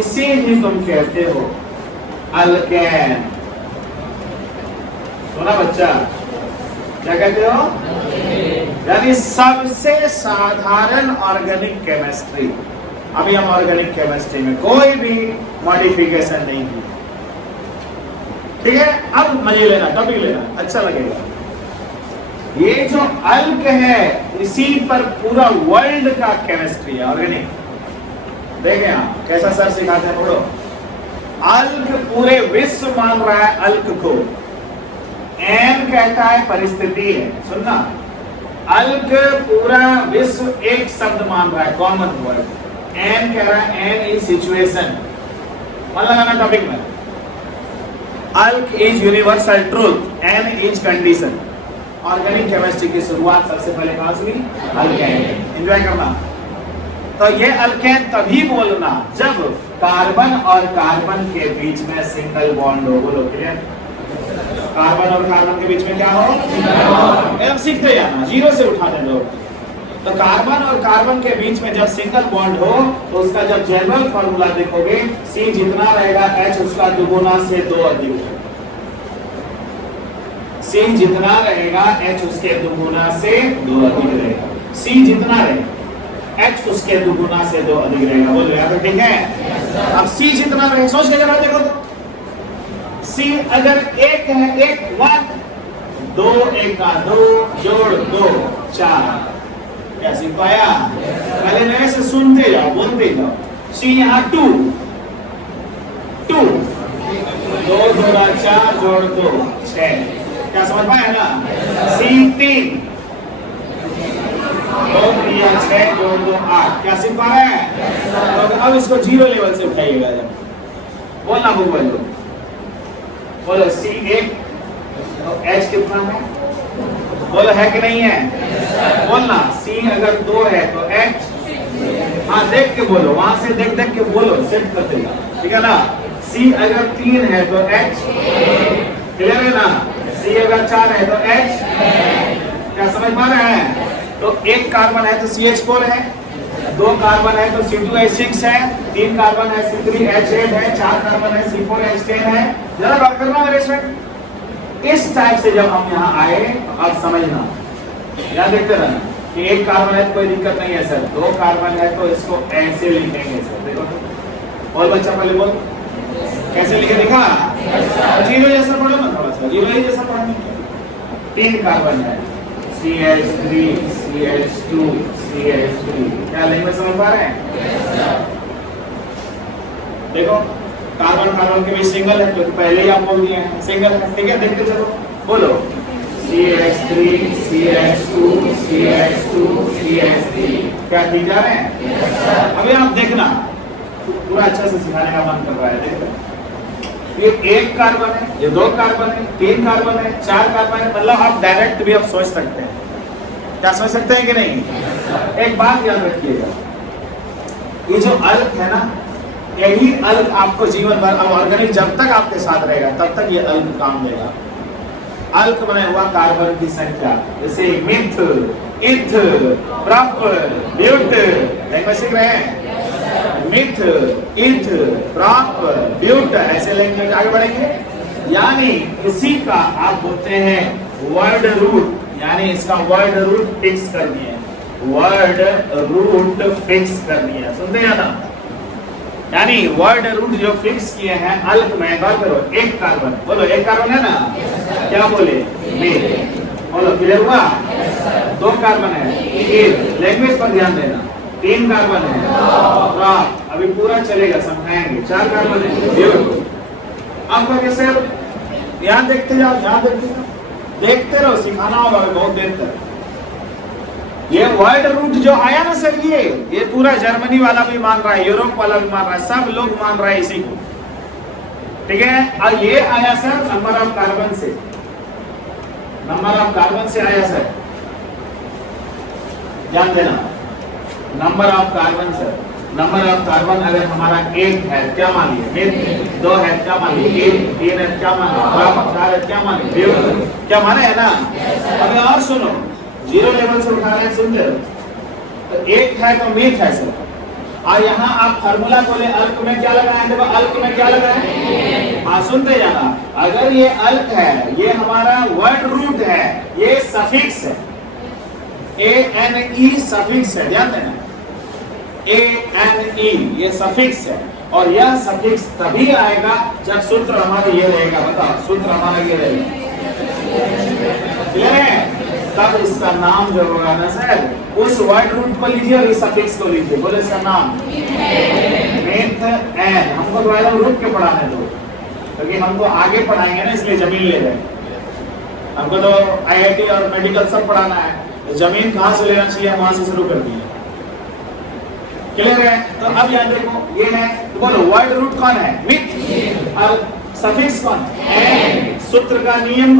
इसी ही तुम कहते हो अल्केन। सुना बच्चा, क्या कहते हो? यानी सबसे साधारण ऑर्गेनिक केमिस्ट्री। अभी हम ऑर्गेनिक केमिस्ट्री में कोई भी मॉडिफिकेशन नहीं की, ठीक है? अब मजे लेना, टॉपिक लेना, अच्छा लगेगा। ये जो अल्क है इसी पर पूरा वर्ल्ड का केमिस्ट्री है, ऑर्गेनिक। देखें आप कैसा सर सिखाते हैं, पढ़ो। अल्क पूरे विश्व मान रहा है अल्क को। एन कहता है परिस्थिति है, सुनना। अल्क पूरा विश्व एक शब्द मान रहा है, कॉमन वर्ड। एन कह रहा है एन इज सिचुएशन। मन लगाना टॉपिक में। अल्क is universal truth, and is condition. Organic chemistry की शुरुआत सबसे पहले कहां से हुई? अल्केन। एंजॉय करना। तो ये अल्केन तभी बोलना जब कार्बन और कार्बन के बीच में सिंगल बॉन्ड हो। बोलो क्लियर? कार्बन और कार्बन के बीच में क्या हो? एकदम सीखते जाना, जीरो से उठाने दो। तो कार्बन और कार्बन के बीच में जब सिंगल बॉन्ड हो तो उसका जब जनरल फॉर्मूला देखोगे, C जितना रहेगा H उसका दुगुना से 2 अधिक होगा। C जितना रहेगा H उसके दुगुना से 2 अधिक रहेगा। C जितना रहेगा H उसके दुगुना से 2 अधिक रहेगा। बोलो यार, ठीक है? अब C जितना रहेगा, सोच के जरा देखो तो। C अगर 1 है, 1 1, 2 1 का 2 जोड़ 2 4। क्या सीख पाया? पहले नए से सुनते जाओ, बोलते जाओ। C यहाँ 2 2 2 जोड़ा 4 जोड़ 2 6। क्या समझ पाया ना? C 3 2 3 6 जोड़ 2 8। क्या सीख पा रहे हैं? तो अब इसको जीरो लेवल से उठाइएगा। जब बोलना बोलो, बोलो C 1 तो H कितना है? बोलो है कि नहीं है? बोलना। C अगर 2 है तो H, हाँ देख के बोलो, वहां से देख देख के बोलो, सेट कर देगा, ठीक है ना? C अगर 3 है तो H, क्लियर है ना? C अगर 4 है तो H। क्या समझ पा रहे हैं? तो 1 कार्बन है तो CH4 है, 2 कार्बन है तो C2H6 है, 3 कार्बन है C3H8 है, 4 कार्बन है C4H10 है। जरा बात करना मेरे स्टूडेंट। इस टाइप से जब हम यहाँ आए तो अब समझना, यहाँ देखते रहना कि 1 कार्बन है तो कोई दिक्कत नहीं है सर, 2 कार्बन है तो इसको ऐसे लिखेंगे सर। देखो और बच्चा पहले बोल, कैसे लिखे दिखा? जीरो जैसा पढ़ो ना, थोड़ा सा जीरो ही जैसा पढ़ने। 3 कार्बन है CH3 CH2 CH3। क्या लैंग्वेज समझ पा रहे हैं? देखो कार्बन कार्बन के बीच सिंगल है, क्योंकि पहले ही आप बोल दिए हैं सिंगल है, ठीक है? देखते चलो, बोलो CH3 CH2 CH2 CH3। क्या ठीक जा रहे हैं? अभी आप देखना, पूरा अच्छा से सिखाने का मन कर रहा है। देखो ये 1 कार्बन है, ये 2 कार्बन है, 3 कार्बन है, 4 कार्बन है। मतलब आप डायरेक्ट भी आप सोच सकते हैं। क्या सोच सकते हैं कि नहीं? एक बात याद रखिएगा, ये जो अल्क है ना, यही अल्क आपको जीवन भर, अब ऑर्गेनिक जब तक आपके साथ रहेगा तब तक ये अल्क काम देगा। अल्क बने हुआ कार्बन की संख्या, जैसे मिथ इथ प्रॉप ब्यूट, लैंग्वेज सीख रहे हैं? मिथ इथ प्रॉप ब्यूट, ऐसे लैंग्वेज आगे बढ़ेंगे। यानी इसी का आप बोलते हैं वर्ड रूट, यानी इसका वर्ड रूट फिक्स कर दिए, वर्ड रूट फिक्स कर दिया। सुनते हैं ना? यानी वर्ड रूट जो फिक्स किए हैं अल्क में। बात करो, 1 कार्बन, बोलो 1 कार्बन है ना? क्या बोले? मिथ। बोलो क्लियर हुआ? 2 कार्बन है, लैंग्वेज पर ध्यान देना। 3 कार्बन है, अभी पूरा चलेगा, समझाएंगे। 4 कार्बन है, ब्यूट। आपको कैसे ध्यान देखते जाओ, ध्यान देखते रहो, सिखाना होगा बहुत देर तक। ये वर्ड रूट जो आया ना सर, ये पूरा जर्मनी वाला भी मान रहा है, यूरोप वाला भी मान रहा है, सब लोग मान रहा है इसी को, ठीक है? और ये आया सर नंबर ऑफ कार्बन से, नंबर ऑफ कार्बन से आया सर, ध्यान देना। Number of carbon sir, number of carbon अगर हमारा 1 है क्या मान लिए? 2 है क्या मान लिए? 3 है क्या मान लिए? 4 है क्या मान लिए? क्या माने है ना? अभी और सुनो, जीरो लेवल से उठा रहे हैं, सुन रहे हो? तो 1 है तो मिथ है सर, और यहाँ आप फार्मूला खोले, अल्क में क्या लगा है? देखो अल्क में क्या लगा है? हाँ सुनते जाना, अगर ये अल्क है, ये हमारा वर्ड रूट है, ये सफिक्स है, ANE सफिक्स है, ध्यान देना, ANE ये सफिक्स है, और यह सफिक्स तभी आएगा जब सूत्र हमारा ये रहेगा। बताओ सूत्र हमारा ये रहेगा, क्लियर है? तब इसका नाम जो होगा ना सर, उस वर्ड रूट को लीजिए और इस सफिक्स को लीजिए, बोले इसका नाम मेथ एन। हमको तो एकदम रुक के पढ़ाने दो, क्योंकि हमको आगे पढ़ाएंगे ना, इसलिए जमीन ले रहे हैं। हमको तो IIT और मेडिकल सब पढ़ाना है, तो जमीन कहाँ से लेना चाहिए वहां से शुरू कर दिए, क्लियर है? तो अब यहाँ देखो ये है, तो बोलो वर्ड रूट कौन है? मिथ। और सफिक्स कौन? एन। सूत्र का नियम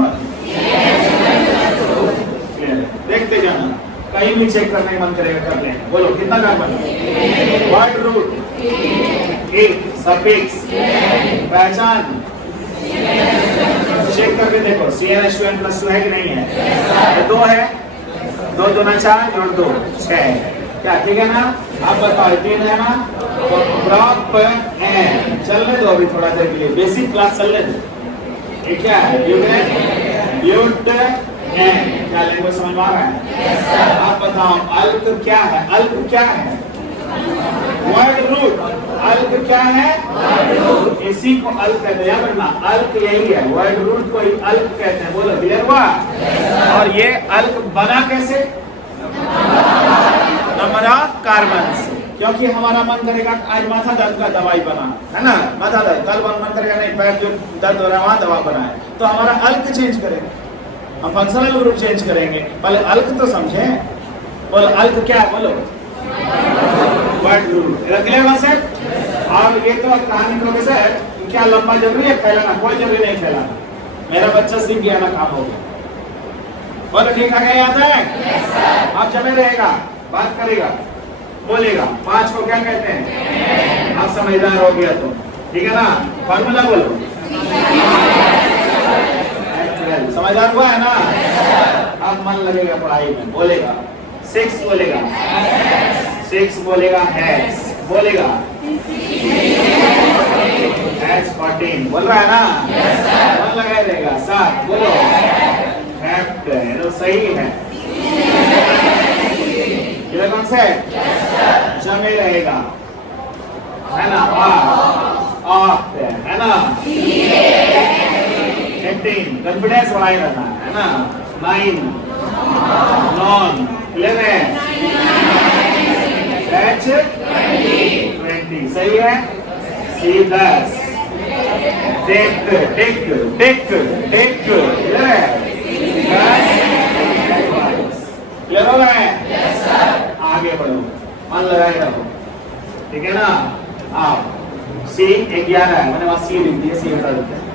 देखते जाना, कहीं भी चेक करने का मन करेगा कर लें। बोलो कितना कार्बन? वर्ड रूट एक, सफिक्स पहचान चेक करके देखो, CnH2n+2 है कि नहीं है? तो 2 है, 2 दूना 4 और 2 6, क्या ठीक है ना? आप बताओ 3 है ना? तो ड्रॉप एन चलने दो अभी थोड़ा देर के लिए, बेसिक क्लास चलने दो। ये क्या है? ब्यूट एन। क्या लैंग्वेज समझ में आ रहा है? आप बताओ अल्क क्या है? अल्क क्या है? Word root. अल्क क्या है? इसी को अल्क कहते हैं, याद रखना, अल्क यही है, वर्ड रूट को अल्क कहते हैं। बोलो क्लियर हुआ? और ये अल्क बना कैसे? नंबर ऑफ कार्बन, क्योंकि हमारा मन करेगा आज माथा दर्द का दवाई बना है ना, माथा दर्द, कल मन करेगा नहीं पैर जो दर्द हो रहा है वहां दवा बनाए, तो हमारा अल्क चेंज करेंगे, हम फंक्शनल ग्रुप चेंज करेंगे। पहले अल्क तो समझे, बोलो अल्क क्या है? बोलो वर्ड रूट। क्लियर है सर? और ये तो कहानी प्रोफेसर क्या लंबा जरूरी है फैलाना? कोई जरूरी नहीं फैलाना, मेरा बच्चा सीख गया ना, काम हो गया। बोलो ठीक है, याद है? आप जमे रहेगा, बात करेगा, बोलेगा। 5 को क्या कहते हैं? आप समझदार हो गया तो ठीक है ना? फॉर्मूला बोलो, समझदार हुआ है ना? अब मन लगेगा पढ़ाई में, बोलेगा 6 बोलेगा, 6 बोलेगा, हेक्स बोलेगा, H14 बोल रहा है ना? मन लगाए रहेगा। 7 बोलो, हेप्ट, तो सही है, ये कौन सा है? जमे रहेगा, है ना? ऑफ है ना? 18 कॉन्फिडेंस बढ़ाए रहना है ना? 9 नॉन, क्लियर है? H20 सही है? C10 take take take take, clear है? क्लियर हो रहा है? आगे बढ़ो, मन लगाए रहो, ठीक है ना? आओ C11 है, मैंने वहां C लिख दिया, C हटा देते हैं।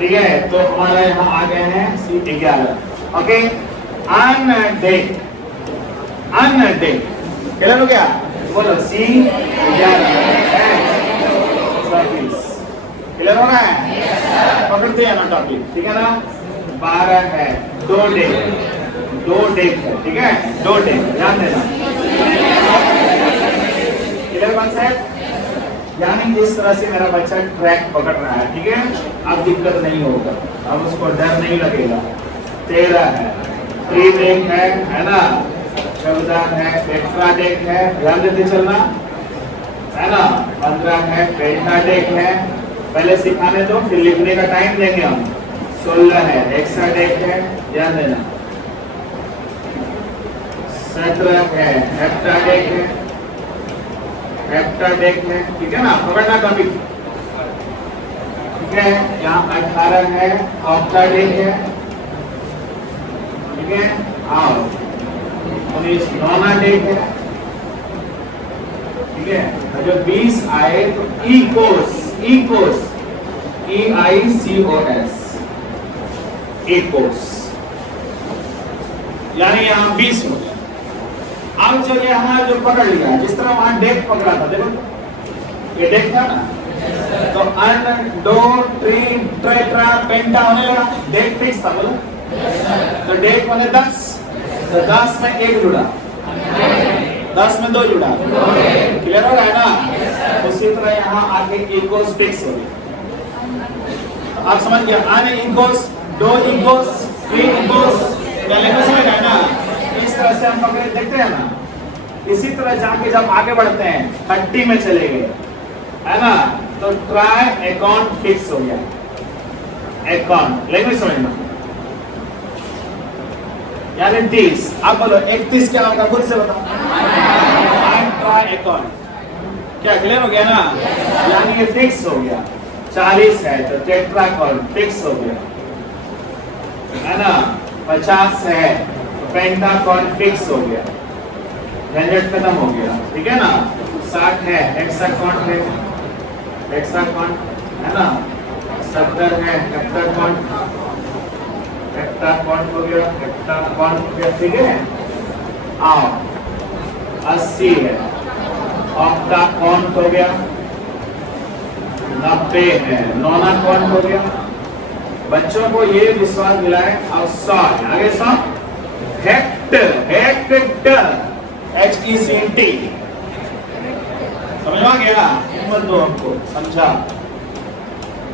ठीक है, तो हमारा यहाँ आ गए हैं C11। ओके, अनडेक, अनडेक क्लियर हो गया? बोलो C11 क्लियर हो रहा है? पकड़ दिया ना टॉपिक, ठीक है ना? 12 है, 2 डेक, 2 डेक है, ठीक है? 2 डेक, ध्यान देना, क्लियर कॉन्सेप्ट? यानी जिस तरह से मेरा बच्चा ट्रैक पकड़ रहा है, ठीक है? अब दिक्कत नहीं होगा, अब उसको डर नहीं लगेगा। 13 है, 3 डेक है ना? 14 है, एक्स्ट्रा डेक है, ध्यान देते चलना, है ना? 15 है, पेंटा डेक है, पहले सिखाने दो फिर लिखने का टाइम देंगे हम। 16 है, एक्स्ट्रा डेक है, ध्यान देना। 17 है, हेप्टा डेक है, हेप्टा डेक है, ठीक है ना? पकड़ना कभी, ठीक है? यहाँ 18 है, ऑक्टा डेक है, ठीक है? आओ 19 नॉना डेक है, ठीक है? जब 20 आए तो इकोस, इकोस, EICOS, इकोस, यानी यहाँ 20 हो गया। अब जो यहाँ जो पकड़ लिया, जिस तरह वहां डेक पकड़ा था, देखो ये डेक था ना, तो अन, डो, ट्री, ट्रेट्रा, पेंटा होने लगा, डेक फिक्स था, बोलो तो डेक होने 10, तो 10 में 1 जुड़ा, 10 में 2 जुड़ा, क्लियर हो रहा है ना। उसी तरह यहाँ आके इक्वल्स फिक्स हो गया। आप समझ गया, आने इक्वल्स, 2 इक्वल्स, 3 इक्वल्स, पहले को समझ आया ना। इस तरह से हम पकड़े देखते हैं ना। इसी तरह जाके जब आगे बढ़ते हैं 30 में चले गए, है ना, तो ट्राई अकाउंट फिक्स हो गया। अकाउंट लैंग्वेज समझना, यानी 30। आप बोलो 31 क्या होगा, खुद से बताओ। ट्राई अकाउंट, क्या क्लियर हो गया ना। यानी ये फिक्स हो गया। 40 है तो टेट्राकॉन फिक्स हो गया, है ना। 50 है तो पेंटाकॉन फिक्स हो गया, झंझट खत्म हो गया, ठीक है ना। 60 है हेक्साकॉन है, हेक्साकॉन है ना। 70 है हेप्टाकॉन, हेप्टाकॉन हो गया, हेप्टाकॉन हो गया, ठीक है। आओ 80 है ऑक्टाकॉन हो गया, 90 है नोनाकॉन हो गया। बच्चों को ये विश्वास दिलाए। और 100 आगे 100 हेक्ट, हेक्ट HECT, समझ आ गया। हिम्मत दो हमको, समझा।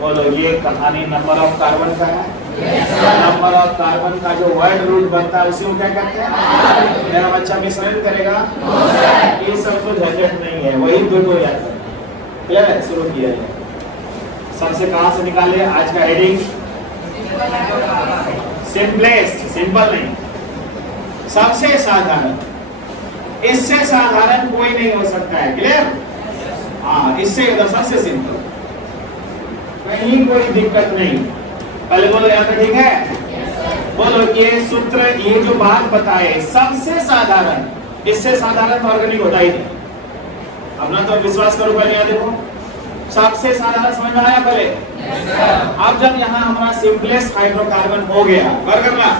बोलो ये कहानी नंबर ऑफ कार्बन का है। नंबर ऑफ कार्बन का जो वर्ड रूट बनता है उसी को क्या कहते हैं। मेरा बच्चा मिसमैच करेगा, ये सब तो झंझट नहीं है, वही दो याद है। क्लियर है, शुरू किया जाए। सबसे कहां से निकाले आज का हेडिंग, सिंपलेस्ट, सिंपल नहीं, सबसे साधारण। इससे साधारण कोई नहीं हो सकता है, क्लियर। हाँ, इससे एकदम सबसे सिंपल, कहीं कोई दिक्कत नहीं। पहले बोलो यहाँ तक, ठीक है। बोलो ये सूत्र, ये जो बात बताए सबसे साधारण, इससे साधारण तो ऑर्गेनिक होता ही नहीं। अपना तो विश्वास करो, पहले यहाँ देखो सबसे साधारण समझ में आया पहले। अब जब यहाँ हमारा सिंपलेस्ट हाइड्रोकार्बन हो गया, कर करना,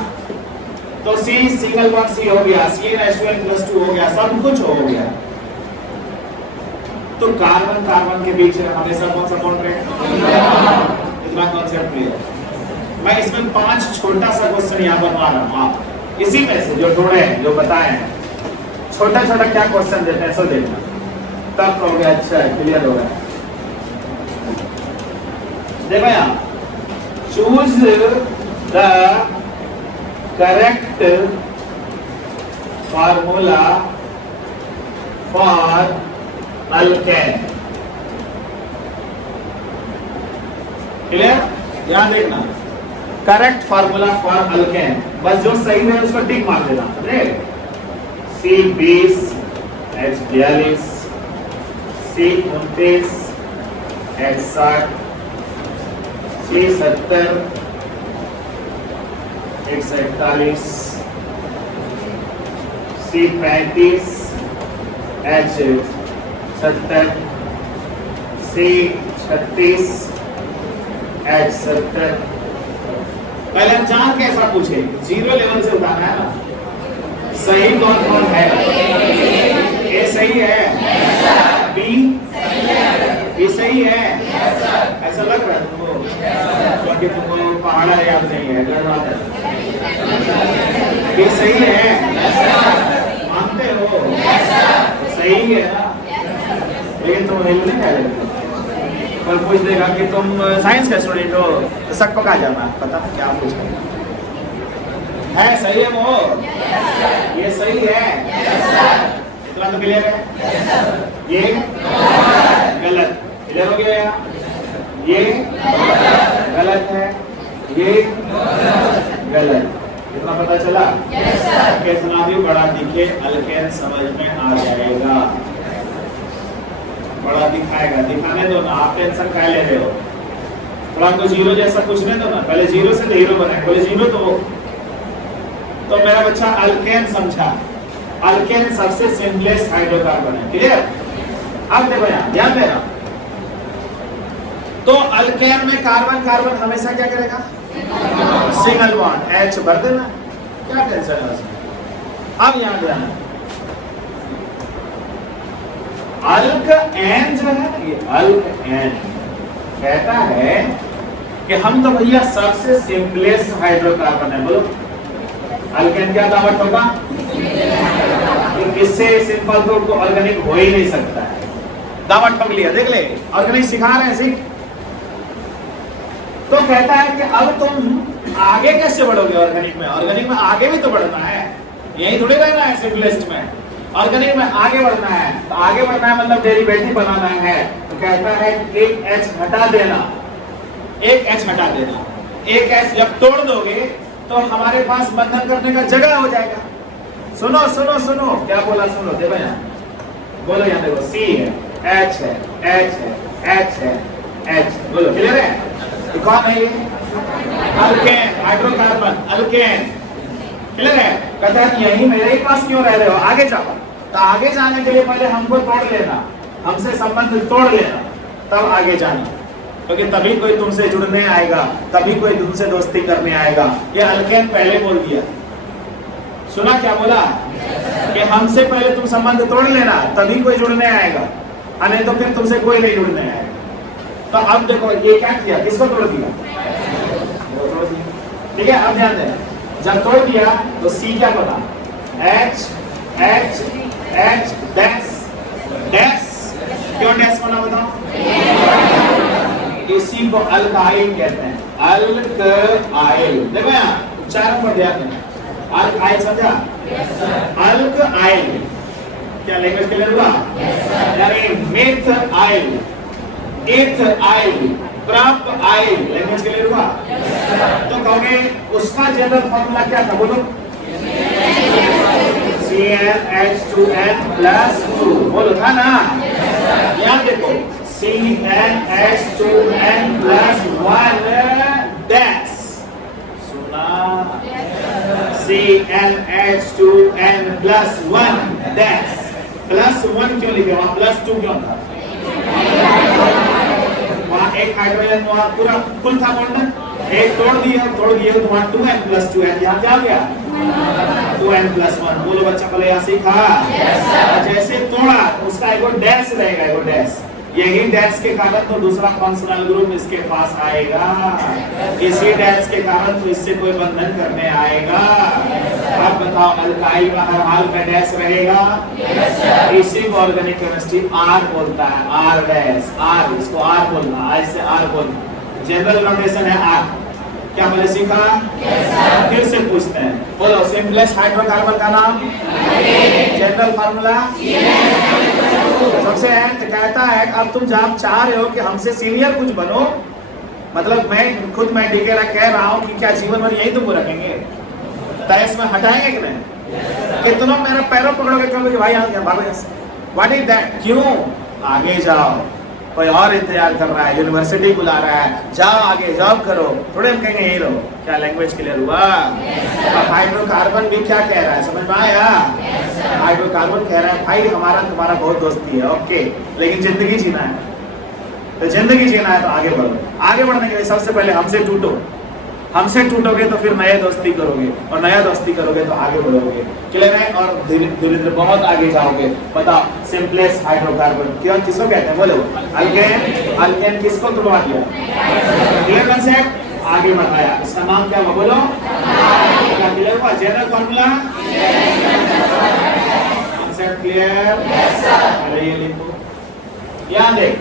तो C सिंगल बॉन्ड C हो गया, CnH2n+2 हो गया, सब कुछ हो गया। तो कार्बन कार्बन के बीच हमेशा कौन सा बॉन्ड रहेगा, इतना कॉन्सेप्ट क्लियर। मैं इसमें 5 छोटा सा क्वेश्चन यहाँ बनवा रहा हूँ, आप इसी में से जो ढूंढे हैं, जो बताए हैं, छोटा छोटा क्या क्वेश्चन देते हैं सो देखना, तब हो गया। अच्छा है, क्लियर हो रहा है। देखो यहाँ, choose the correct formula for alkane. Clear, ध्यान देखना, करेक्ट फार्मूला फॉर अल्केन, बस जो सही है उसको टिक मार देना। C20 H42, C29 H60, C70 141, C35 H70, C36 H70। पहले चार कैसा पूछे, 0 लेवल से उठाना है ना। सही कौन कौन है, ए सही है, बी सही है, ऐसा लग रहा है तुमको, क्योंकि तुमको पहाड़ा याद नहीं है, ये सही है, मानते हो, सही है ना। लेकिन तुम नहीं कह, पर पूछ देगा कि तुम साइंस का स्टूडेंट हो, तो शक पका जाना, पता क्या पूछ है। सही है वो, ये सही है, इतना तो क्लियर है। ये गलत, क्लियर हो गया। ये गलत है, ये गलत, इतना पता चला। कितना भी बड़ा दिखे अल्केन समझ में आ जाएगा। बड़ा दिखाएगा, दिखाने दो ना, आप टेंशन क्या ले रहे हो। थोड़ा आपको 0 जैसा पूछने दो ना, पहले 0 से तो हीरो बनाए, बोले 0 तो मेरा बच्चा अल्केन समझा। अल्केन सबसे सिंपलेस्ट हाइड्रोकार्बन है, क्लियर। अब देखो यहाँ ध्यान देना, तो अल्केन में कार्बन कार्बन हमेशा क्या करेगा, सिंगल बॉन्ड H भर देना, क्या टेंशन है उसमें। अब यहाँ ध्यान, अल्केन जो है, ये अल्केन कहता है कि हम तो भैया सबसे सिंपलेस्ट हाइड्रोकार्बन है, बोलो अल्केन क्या दावत होगा? इससे सिंपल तो ऑर्गेनिक हो ही नहीं सकता है। दावत ठोक लिया, देख ले ऑर्गेनिक सिखा रहे हैं, सीख। तो कहता है कि अब तुम आगे कैसे बढ़ोगे ऑर्गेनिक में? ऑर्गेनिक में आगे भी तो बढ़ना है, यही थोड़ी रहना है सिंपलेस्ट में। ऑर्गेनिक में आगे बढ़ना है, तो आगे बढ़ना है मतलब डेरिवेटिव बनाना है। तो कहता है एक एच हटा देना, एक एच हटा देना। एक एच जब तोड़ दोगे तो हमारे पास बंधन करने का जगह हो जाएगा। सुनो सुनो सुनो, क्या बोला सुनो, देखो यहाँ बोलो, यहाँ देखो सी है, एच है, एच है, एच है, एच, बोलो क्लियर है? ये कौन है? ये अल्केन, हाइड्रोकार्बन अल्केन, क्लियर है? कहता है यही मेरे ही पास क्यों रह रहे हो, आगे जाओ। तो आगे जाने के लिए पहले हमको तोड़ लेना, हमसे संबंध तोड़ लेना, तब आगे जाना, क्योंकि तभी कोई तुमसे जुड़ने आएगा, तभी कोई तुमसे दोस्ती करने आएगा। ये अल्केन पहले बोल दिया, सुना क्या बोला? कि हमसे पहले तुम संबंध तोड़ लेना, तभी कोई जुड़ने आएगा, नहीं तो फिर तुमसे कोई नहीं जुड़ने आएगा। तो अब देखो ये क्या किया, किसको तोड़ दिया? ठीक है, अब ध्यान देना, जब तोड़ दिया तो सी क्या बना? H H H dash dash, क्यों डैश बना बताओ? इसी को अल्काइल कहते हैं, अल्काइल। देखो यहाँ उच्चारण पर ध्यान देना, अल्काइल समझा? अल्काइल क्या लैंग्वेज क्लियर हुआ? यानी मिथ आइल, इथ आइल, प्रप आइल, लैंग्वेज क्लियर हुआ? तो कहोगे उसका जनरल फॉर्मूला क्या था, बोलो? CnH2n+2, बोलो था ना? यहाँ देखो CnH2n+1 डैश, सुना? CnH2n+1 डैश, +1 क्यों लिखे? वहां +2 क्यों था? वहां एक हाइड्रोजन वहां पूरा फुल था बॉन्ड, एक तोड़ दिया तो वहां 2n+2n, यहाँ क्या गया? 2n+1। बोलो बच्चा, पहले यहाँ सीखा? जैसे तोड़ा उसका एक डैश रहेगा, एक डैश, यही डैश के कारण तो दूसरा फंक्शनल ग्रुप इसके पास आएगा, इसी डैश के कारण तो इससे कोई बंधन करने आएगा। अब बताओ अल्काइल में हर हाल में डैश रहेगा? इसी को ऑर्गेनिक केमिस्ट्री आर बोलता है, आर डैश, आर, इसको आर बोलना, ऐसे आर बोलना, जनरल नोटेशन है आर। क्या मैंने सीखा? फिर से पूछते हैं, बोलो सिंपलेस्ट हाइड्रोकार्बन का नाम, जनरल फार्मूला सबसे एंड। कहता है अब तुम जब चाह रहे हो कि हमसे सीनियर कुछ बनो, मतलब मैं खुद मैं डीके कह रहा हूँ कि क्या जीवन भर यही तुमको रखेंगे? तय इसमें हटाएंगे कि नहीं? कितनों मेरे पैरों पकड़ोगे, कहोगे कि भाई यहाँ भागो यहाँ से, व्हाट इज दैट? क्यों? आगे जाओ, कोई और इंतजार कर रहा है, यूनिवर्सिटी बुला रहा है, जाओ आगे जॉब करो, थोड़े हम कहेंगे यही रहो। क्या लैंग्वेज क्लियर हुआ? हाइड्रोकार्बन भी क्या कह रहा है, समझ में आया? हाइड्रोकार्बन कह रहा है भाई हमारा तुम्हारा बहुत दोस्ती है, ओके, लेकिन जिंदगी जीना है, तो जिंदगी जीना है तो आगे बढ़ो। आगे बढ़ने के लिए सबसे पहले हमसे टूटो, हमसे टूटोगे तो फिर नए दोस्ती करोगे, और नया दोस्ती करोगे तो आगे बढ़ोगे, क्लियर है? और धीरे धीरे बहुत आगे जाओगे। बताओ सिंपलेस्ट हाइड्रोकार्बन क्यों, किसको कहते हैं? बोलो अल्केन। अल्केन किसको तोड़वा दिया? Clear concept? आगे बताया, इसका नाम क्या हुआ, बोलो? क्या क्लियर हुआ? General formula concept clear? अरे ये लिखो, यहाँ देख,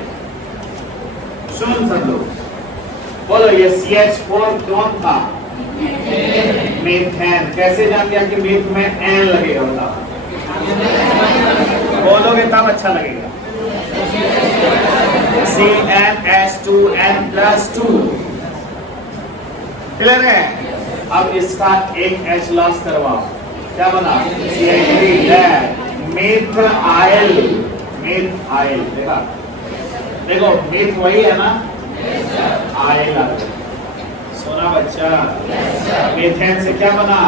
सुन सब लोग, बोलो ये CH4 कौन था? मीथेन। कैसे जान गया कि मीथ में एन लगेगा? बताओ, बोलोगे तब अच्छा लगेगा। CnH2n+2, क्लियर है? अब इसका एक H लॉस करवाओ, क्या बना? CH3 myth oil, myth oil. देखा, देखो मीथ वही है ना, आयल। सोना बच्चा, मीथेन से क्या बना?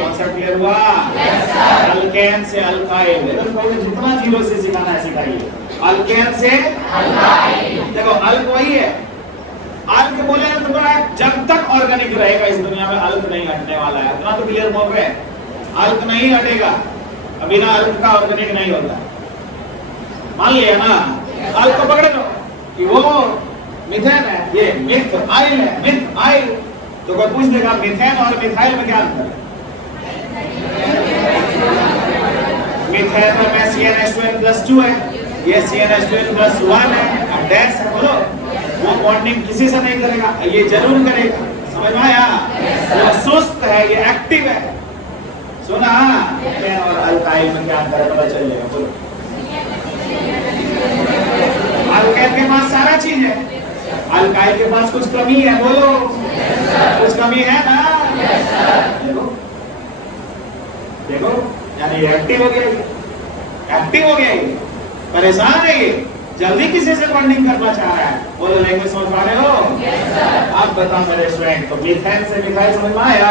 कॉन्सेप्ट क्लियर हुआ? अल्केन से अल्काइल। जितना जीरो से सिखाना है सिखाइए, अल्केन से अल्काइल। देखो अल्क वही है, अल्क बोले ना तुम्हारा, जब तक ऑर्गेनिक रहेगा इस दुनिया में अल्क नहीं हटने वाला है, इतना तो क्लियर बोल रहे हैं। अल्क नहीं हटेगा, बिना अल्क का ऑर्गेनिक नहीं होता। मान लिया ना? अल्क को पकड़े लो कि वो मीथेन है, ये मिथ आइल है, मिथ आइल। तो कोई पूछ देगा मीथेन और मिथाइल में क्या अंतर है? मीथेन में CnH2n+2 है, ये CnH2n+1 है, अब डैश है, बोलो वो बॉन्डिंग किसी से नहीं करेगा, ये जरूर करेगा। समझ में आया? वो सुस्त है, ये एक्टिव है। सुना? मीथेन और अल्काइल में क्या अंतर है पता चल जाएगा। बोलो अल्काइल के पास सारा चीज है, अल्काइल के पास कुछ कमी है। बोलो कुछ कमी है ना? देखो देखो, यानी एक्टिव हो गया, एक्टिव हो गया, ये परेशान है, ये जल्दी किसी से बॉन्डिंग करना चाह रहा है। बोलो लैंग्वेज समझ पा रहे हो? अब बताओ मेरे स्टूडेंट, तो मीथेन से मिथाइल समझ में आया?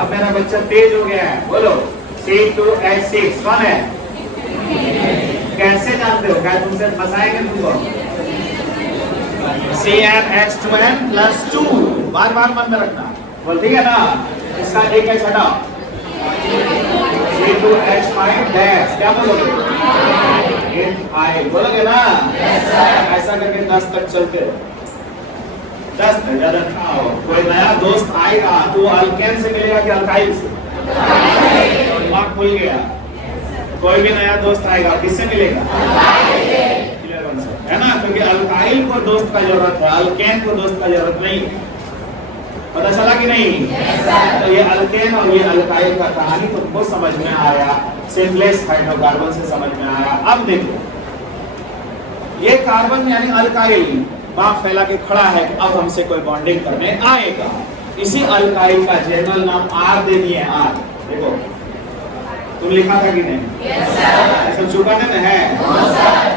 अब मेरा बच्चा तेज हो गया है। बोलो C2H6 कौन है? कैसे जानते हो? क्या तुमसे फंसाएंगे तुमको? CnH2n+2 बार बार मन में रखना। बोल ठीक है ना? इसका एक H हटाओ, C2H5 डैश, क्या बोलोगे? बोलोगे ना? ऐसा करके 10 तक चलते रहो, 10 तक ज्यादा ना हो। कोई नया दोस्त आएगा तो अल्केन से मिलेगा कि अल्काइल से? दिमाग खुल गया। कोई भी नया दोस्त आएगा किससे मिलेगा? है ना? क्योंकि अल्काइल को दोस्त का जरूरत है, अल्केन को दोस्त का जरूरत नहीं। पता चला कि नहीं? तो ये अल्केन और ये अल्काइल का कहानी तुमको समझ में आया, सिंपलेस्ट हाइड्रोकार्बन से समझ में आया। अब देखो, ये कार्बन यानी अल्काइल बांह फैला के खड़ा है, अब हमसे कोई बॉन्डिंग करने आएगा। इसी अल्काइल का जनरल नाम R दे दिए, R। देखो तुम लिखा था कि नहीं? सब चुका ना है?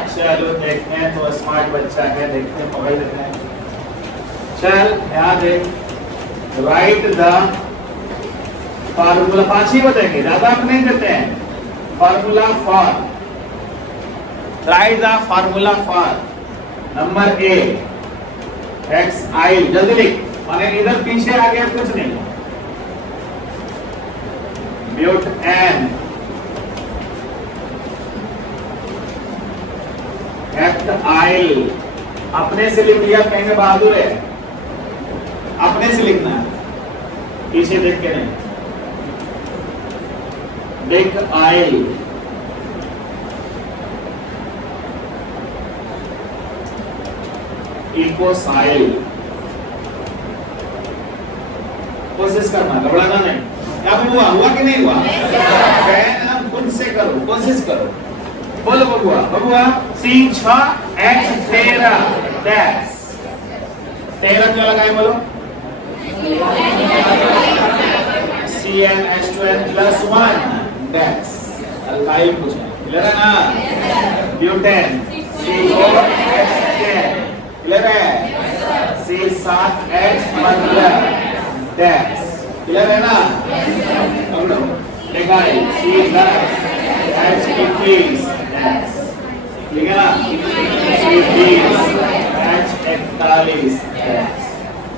चलो देखते हैं, तो स्मार्ट बच्चा है, देखते हैं, पढ़ाई लेते हैं। चल याद देख, राइट द फार्मूला, 5 ही बताएंगे, ज्यादा आप नहीं देते हैं। Formula for, write the formula for number A XI, जल्दी लिख, और इधर पीछे आ गया कुछ नहीं। ब्यूटेन एक्टाइल, अपने से लिख लिया, कहेंगे बहादुर है, अपने से लिखना है, पीछे देख के नहीं। बिग आइल, इकोसाइल, कोशिश करना, घबराना नहीं। क्या हुआ? हुआ कि नहीं हुआ? हम खुद से करो, कोशिश करो। बोलो बबुआ, बबुआ C6H13 डैश, 13 क्यों लगाए? बोलो CnH2n+1 डैश, अल्काइल पूछा, क्लियर है ना? ब्यूटेन C4H10, क्लियर है? C7H15 डैश, क्लियर है ना? अब लो डिकाइल C10H21 डैश, ठीक है ना? C20H41 डैश,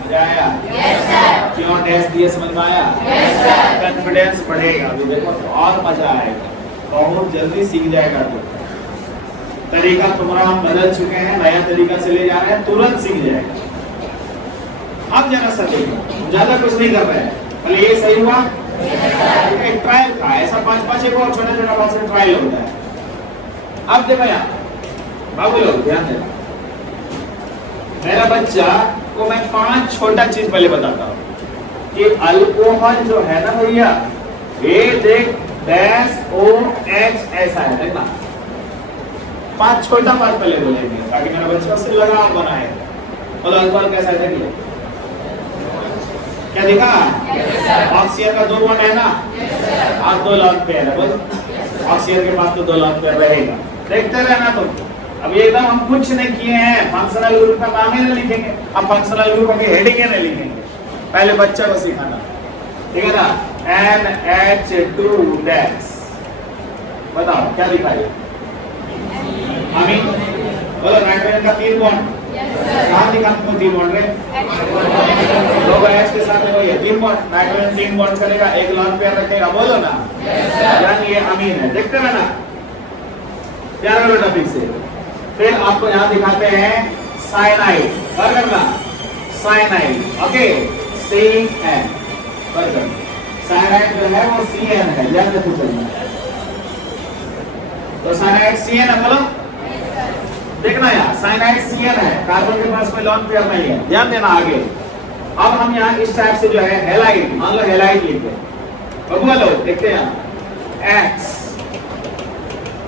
मजा आया? क्यों डैश दिए, समझ में आया? कॉन्फिडेंस बढ़ेगा, तो देखो तो और मजा आएगा, बहुत जल्दी सीख जाएगा। तो तरीका तुम्हारा हम बदल चुके हैं, नया तरीका से ले जा रहे हैं, तुरंत सीख जाएगा। अब जरा सा देखो, ज्यादा कुछ नहीं कर रहे हैं, पहले ये सही हुआ, एक ट्रायल था, ऐसा 5-5 एक और छोटा छोटा बहुत ट्रायल होता है। अब देखो यहाँ बाबू लोग ध्यान देना, मेरा बच्चा को मैं 5 छोटा चीज पहले बताता हूँ कि अल्कोहल जो है ना भैया, ये देख डैश OH ऐसा है, देखना 5 छोटा बात पहले बोलेंगे ताकि मेरा बच्चा उससे लगाव बनाए। और अल्कोहल कैसा है देखिए, क्या दिखा? ऑक्सीजन का 2 बॉन्ड है ना, और 2 लॉन्ग पेयर है। बोलो ऑक्सीजन के पास तो 2 लॉन्ग पेयर रहेगा, देखते रहना तुम। अब ये एकदम हम कुछ नहीं किए हैं, फंक्शनल ग्रुप का नाम ही नहीं लिखेंगे, अब फंक्शनल ग्रुप की हेडिंग ही नहीं लिखेंगे, पहले बच्चा को सिखाना, ठीक है ना? NH2 डैश, बताओ क्या दिखा ये? अमीन, बोलो नाइट्रोजन का 3 बॉन्ड, कहाँ दिखा तुमको 3 बॉन्ड रे? 2 H के साथ में ये 3 बॉन्ड, नाइट्रोजन 3 बॉन्ड करेगा, 1 लॉन्ग पेयर रखेगा, बोलो ना, यानी ये अमीन है, देखते रहना, प्यारा लो टॉपिक से। फिर आपको यहाँ दिखाते हैं साइनाइड, कर करना, साइनाइड, ओके, CN, कर करना, साइनाइड जो है वो CN है, याद रखो चलना। तो साइनाइड CN है, बोलो देखना यार, साइनाइड CN है, कार्बन के पास कोई लोन पेयर नहीं है, ध्यान देना आगे। अब हम यहाँ इस टाइप से जो है हेलाइड, मान लो हेलाइड लिखते हैं, अब बोलो देखते हैं X,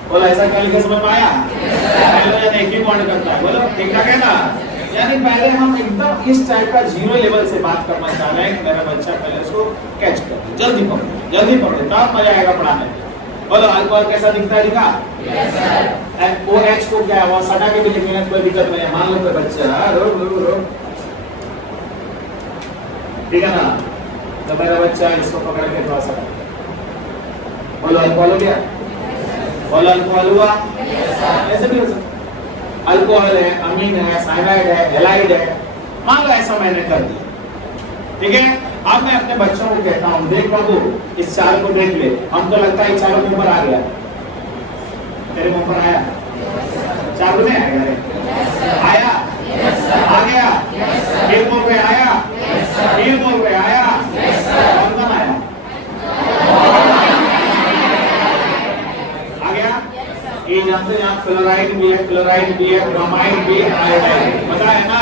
बोलो ऐसा क्या लिखे समझ में आया? हाइड्रोजन एक ही बॉन्ड करता है, बोलो ठीक ठाक है ना? यानी पहले हम एकदम इस टाइप का जीरो लेवल से बात करना चाह रहे हैं कि मेरा बच्चा पहले उसको कैच कर, जल्दी पकड़ो तब मजा आएगा पढ़ाने में। बोलो अल्कोहल कैसा दिखता है, दिखा? Yes sir. OH को क्या है, वो सटा के भी लिखेंगे, कोई दिक्कत नहीं है। मान लो कोई बच्चा रो ठीक है ना, तो मेरा बच्चा इसको पकड़ के थोड़ा सा, बोलो अल्कोहल हो गया, बोलो अल्कोहल हुआ, ऐसे भी हो सकता, अल्कोहल है, अमीन है, साइनाइड है, हेलाइड है, मान लो ऐसा मैंने कर दिया, ठीक है। अब मैं अपने बच्चों को कहता हूँ, देख बाबू इस चार को देख ले, हमको लगता है चारों के ऊपर आ गया, तेरे मुंह पर आया, चार को नहीं आया, आ गया, एक बोल पे आया, एक बोल पे आया, और कौन आया, आ गया। ये जानते हैं आप, फ्लोराइड भी है, ब्रोमाइड भी है, आयोडाइड, पता है ना?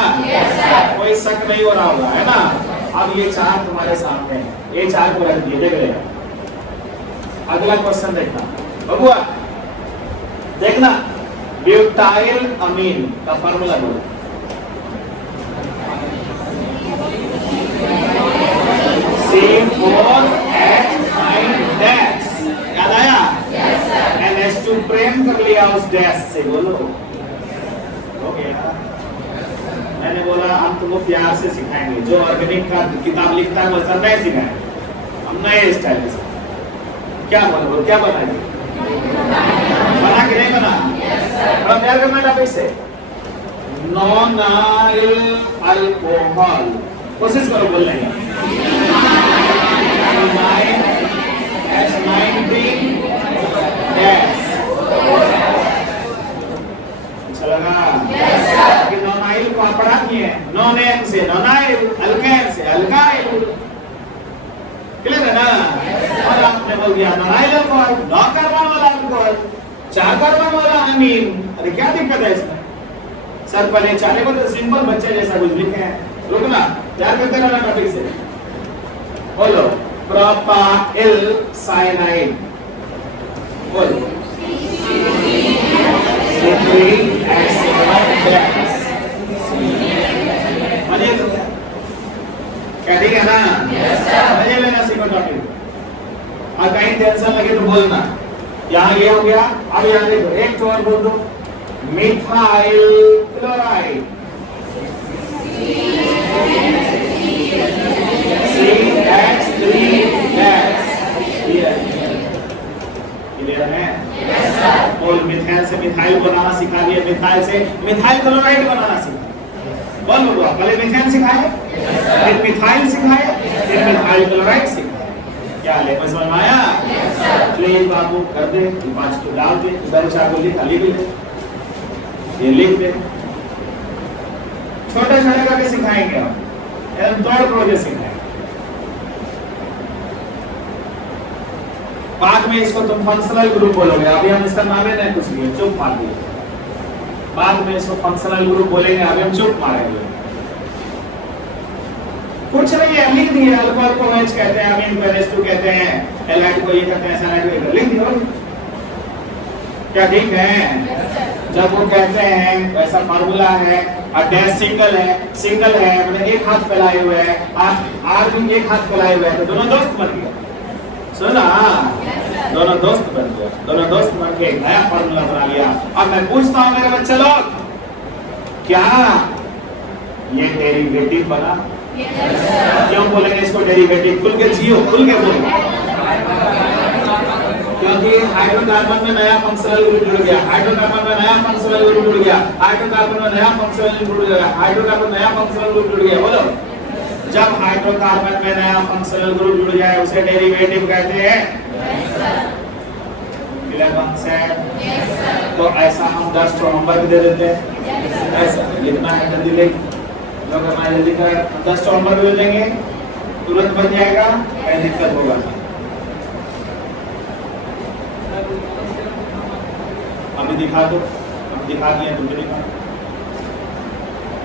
कोई शक नहीं हो रहा होगा, है ना? अब ये चार तुम्हारे सामने है, ये चार को रख दिए, देख लेना। अगला क्वेश्चन देखना बबुआ, देखना ब्यूटाइल अमीन का फार्मूला बोलो। C4H9 याद आया? NH2 प्रेम कर लिया उस डैश से, बोलो हो गया। मैंने बोला हम तुमको प्यार से सिखाएंगे, जो ऑर्गेनिक का किताब लिखता है वो सब नहीं सिखाएंगे, हम नए स्टाइल से। क्या बोलो, क्या बनाएंगे? बना कि नहीं बना? थोड़ा प्यार करना टॉपिक से। नॉनाइल अल्कोहल, कोशिश करो बोलने की। अच्छा लगा? कि नॉनाइल को आप पढ़ा दिए, नॉनेन से नॉनाइल, अल्केन से अल्काइल, क्लियर है ना? और आपने बोल दिया नॉनाइल अल्कोहल, 9 कार्बन वाला अल्कोहल, 4 कार्बन वाला अमीन। अरे क्या दिक्कत है इसमें? सर पहले चारे को तो सिंपल बच्चे जैसा कुछ लिखे हैं, रुकना प्यार करते रहना टॉपिक से। बोलो प्रोपाइल साइनाइड, बोलो क्या ठीक है ना? मजे लेना सीखो टॉपिक, और कहीं टेंशन लगे तो बोलना। यहाँ ये हो गया, अब यहाँ देखो एक तो और बोल दो, मिथाइल क्लोराइड, क्लियर है? बोल मिथाइल से मिथाइल बनाना सिखा दिया, मिथाइल से मिथाइल क्लोराइड बनाना सिखा। बोल बोलो, पहले मिथाइल सिखाए, फिर मिथाइल सिखाए, फिर मिथाइल क्लोराइड सिखाए। क्या ले समझ में आया? प्लीज बाबू कर दे, 5 को डाल दे, इधर 4 को लिख, लिख दे, ये लिख दे। छोटे छोटे करके सिखाएंगे हम, एकदम तोड़ के सिखाएंगे। बाद में इसको तुम फंक्शनल ग्रुप बोलोगे, अभी हम इसका नाम ही नहीं कुछ नहीं, चुप मार दिए। बाद में इसको फंक्शनल ग्रुप बोलेंगे, अभी हम चुप मारेंगे। कुछ नहीं है, लिख दिए, अल्कोहल को OH कहते हैं, अमीन को NH2 कहते हैं, हैलाइड को ये कहते हैं, साइनाइड को लिख दिया। क्या ठीक है? जब वो कहते हैं वैसा फार्मूला है, और डैश सिंगल है मतलब एक हाथ फैलाए हुए है, आर भी एक हाथ फैलाए हुए है, तो दोनों दोस्त बन गए। सुना? दोनों दोस्त बन गए, दोनों दोस्त बन के एक नया फार्मूला बना लिया। अब मैं पूछता हूँ मेरे बच्चे लोग, क्या ये डेरिवेटिव बना? क्यों बोलेंगे इसको डेरिवेटिव? खुल के जियो, खुल के बोलो। क्योंकि हाइड्रोकार्बन में नया फंक्शनल ग्रुप जुड़ गया, हाइड्रोकार्बन में नया फंक्शनल ग्रुप जुड़ गया, हाइड्रोकार्बन में नया फंक्शनल ग्रुप जुड़ गया, हाइड्रोकार्बन नया फंक्शनल ग्रुप जुड़ गया। बोलो, जब हाइड्रोकार्बन में नया फंक्शनल ग्रुप जुड़ जाए उसे डेरिवेटिव कहते हैं। तो ऐसा हम 10 होमवर्क दे देते हैं, ऐसा लिखना है, जल्दी लिख, जल्दी कर, 10 होमवर्क दे देंगे, तुरंत बन जाएगा, कहीं दिक्कत होगा। अभी दिखा दो, हम दिखा दिए, तुम भी दिखा,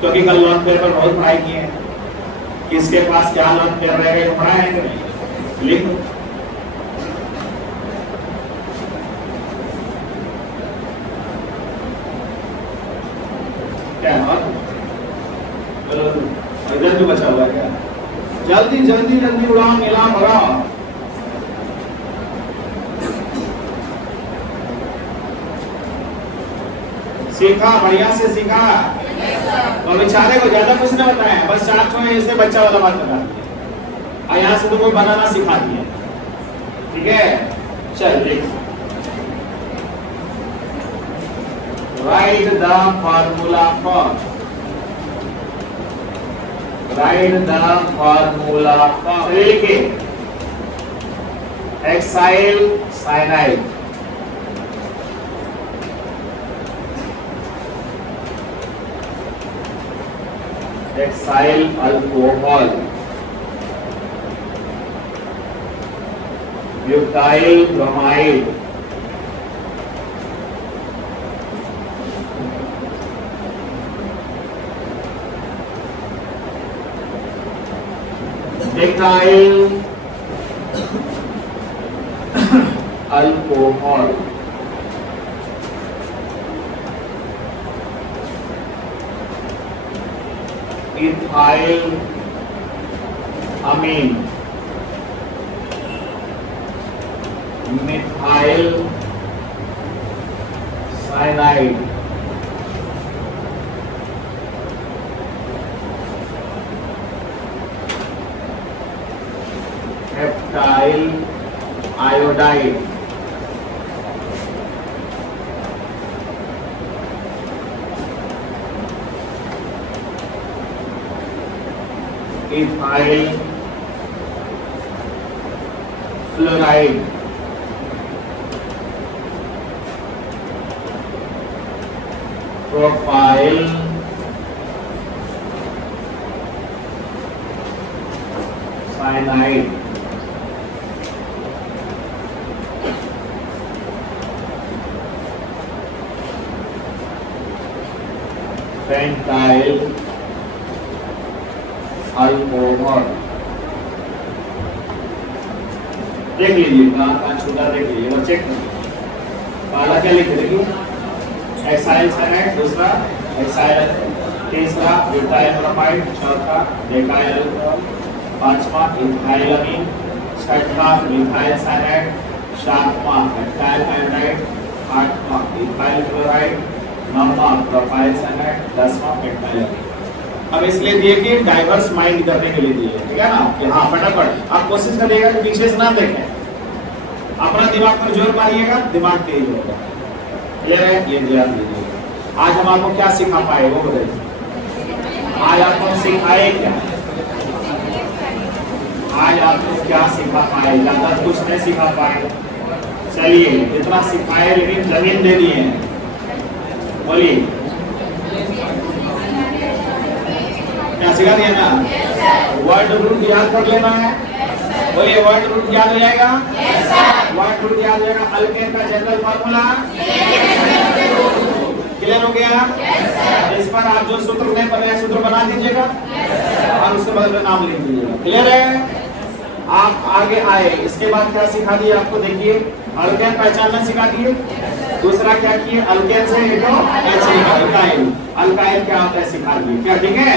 क्योंकि कल लॉन पेयर पर बहुत पढ़ाई किए हैं, किसके पास क्या लॉन पेयर रहेगा ये पढ़ा है कि नहीं, लिख दो। क्या चलो इधर भी बचा हुआ है क्या, जल्दी जल्दी जल्दी उड़ान नीलाम भगाओ। सीखा, बढ़िया से सीखा, और बेचारे को ज्यादा कुछ नहीं बताया, बस 4 छोए ऐसे बच्चा वाला बात बता दिया, और यहाँ से तुमको बनाना सिखा दिया, ठीक है। चल देख, write the formula for, write the formula for hexyl cyanide, hexyl alcohol, butyl bromide, ethyl alcohol, ethyl amine, methyl cyanide, heptyl iodide, ethyl fluoride, propyl cyanide, pentyl alcohol. देख लीजिए कहाँ छूटा, देख लीजिए वो चेक पहला क्या लिख देखिए, एक्साइल साइनाइड, दूसरा एक्साइल, तीसरा ब्यूटाइल ब्रोमाइड, चौथा डेकाइल अल्कोहल, पांचवा इथाइल अमीन, छठवां मिथाइल साइनाइड, सातवां हेप्टाइल आयोडाइड, आठवां इथाइल क्लोराइड, नौवां प्रोपाइल साइनाइड, 10वां पेंटाइल अमीन। अब इसलिए दिए कि डाइवर्स माइंड करने के लिए दिए, ठीक है ना, कि हाँ फटाफट आप कोशिश करिएगा कि पीछे से ना देखें, अपना दिमाग पर जोर मारिएगा, दिमाग तेज होगा। ये ध्यान दीजिए। आज हम आपको क्या सिखा पाए वो बताइए, आज आपको सिखाए क्या, आज आपको क्या सिखा पाए, ज्यादा कुछ नहीं सिखा पाए, चलिए इतना सिखाए लेकिन जमीन दे दिए, बोलिए क्या सिखा दिया ना, वर्ड रूट याद कर लेना है, बोलिए वर्ड रूट याद हो जाएगा, वर्ड रूट याद हो जाएगा, अल्केन का जनरल फार्मूला क्लियर हो गया, इस पर आप जो सूत्र नहीं पढ़े सूत्र बना दीजिएगा और उसके बदले में नाम लिख दीजिएगा, क्लियर है। आप आगे आए, इसके बाद क्या सिखा दिए आपको, देखिए अल्केन पहचानना सिखा दिए, दूसरा क्या किए, अल्केन से अल्काइल, अल्काइल क्या होता है सिखा दिए, क्या ठीक है।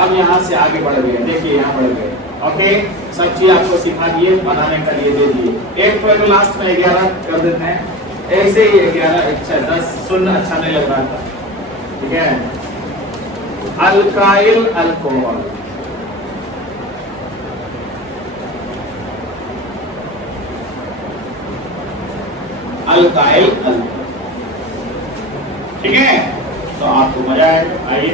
अब यहाँ से आगे बढ़ गए, देखिए यहाँ बढ़ गए, ओके, सब चीज आपको सिखा दिए, बनाने का लिए दे दिए। एक पॉइंट लास्ट में 11 कर देते हैं, ऐसे ही 11 अच्छा 10 सुनना अच्छा नहीं लग रहा था, ठीक है। अल्काइल अल्कोहल, अल्काइल अल्कोहल, ठीक है, तो आपको मजा आएगा। आइए